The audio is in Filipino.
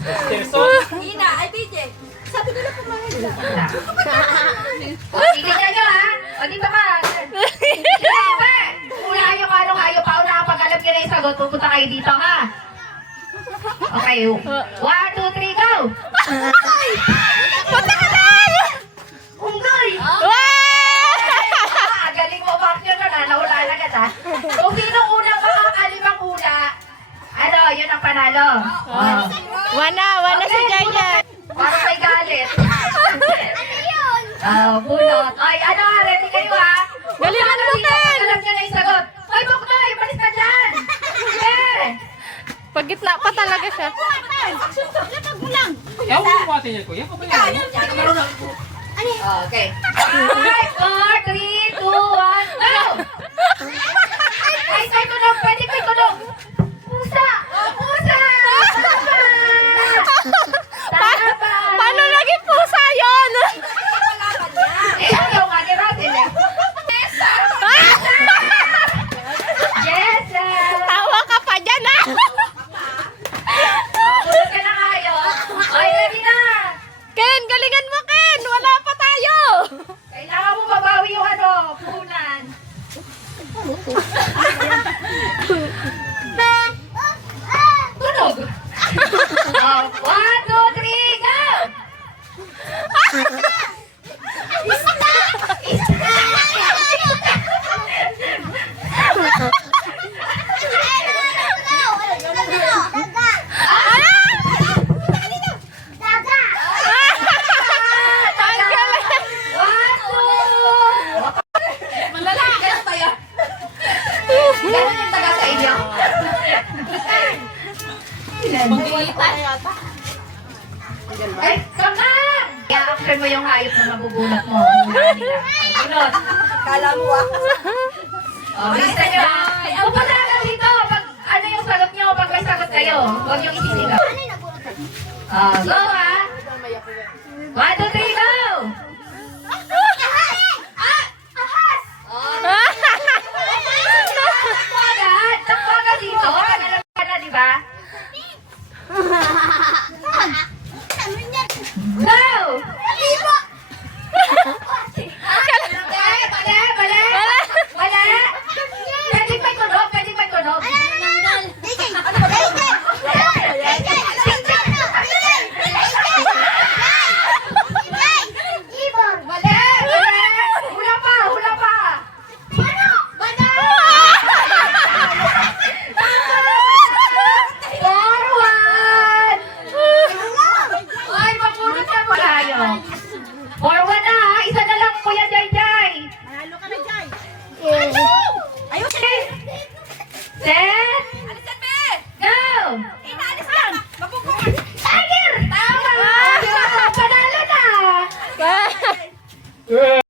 Ina, ay DJ. Sabi nila pumayag na. O, tignan nyo ha. O, dito ka. Siyempre, kung ayaw ka anong ayaw pa, pag alam nyo na yung sagot, pupunta kayo dito ha. Okay, 1, 2, 3, go! Punta ka lang! Unggoy! Galing mo, Mark yun na, naula agad ha. Kung sino unang makakalimang hula, ano, yun ang panalo. Wana si Jaya. Parang may galit. Bunot. Ay, ano, ready kayo ha? Galingan mo, Dito, Ken! pag alam nyo na yung sagot. Ay, Buknoy, malis ka dyan! Yeah! Pagitna pa talaga siya. Yaw mo pati niya ko. Yaw ko ba yan? Okay. 5, 4, 3, 2, 1, go! Ay, say tulong. Pwede ko tulong. Pusa! Pusa! Tama! Paano naging pusa yun? Eh, ayaw nga ni Russell eh. Yes, sir! Tawa ka pa dyan ah! Pusa ka na kayo. Ay, ready na! Ken, galingan mo Ken! Wala pa tayo! Kailangan mo mabawi yung ano, puhunan. Tunog! 1, 2, 3, go! Ang galing! 1, 2! Malalaki ka na tayo. Ganun yung taga sa inyo. Ay, come on! I-action mo yung hayop na magugulat mo. Hulaan nila. Gunot. Kala mo ako. Bilisan nyo. Pupunta ka dito. Pag ano yung sagot nyo, pag may sagot kayo. Huwag yung isisigaw. Go ha! 1, 2, 3, go! Takbo agad dito. Alam ka na, di ba? Go!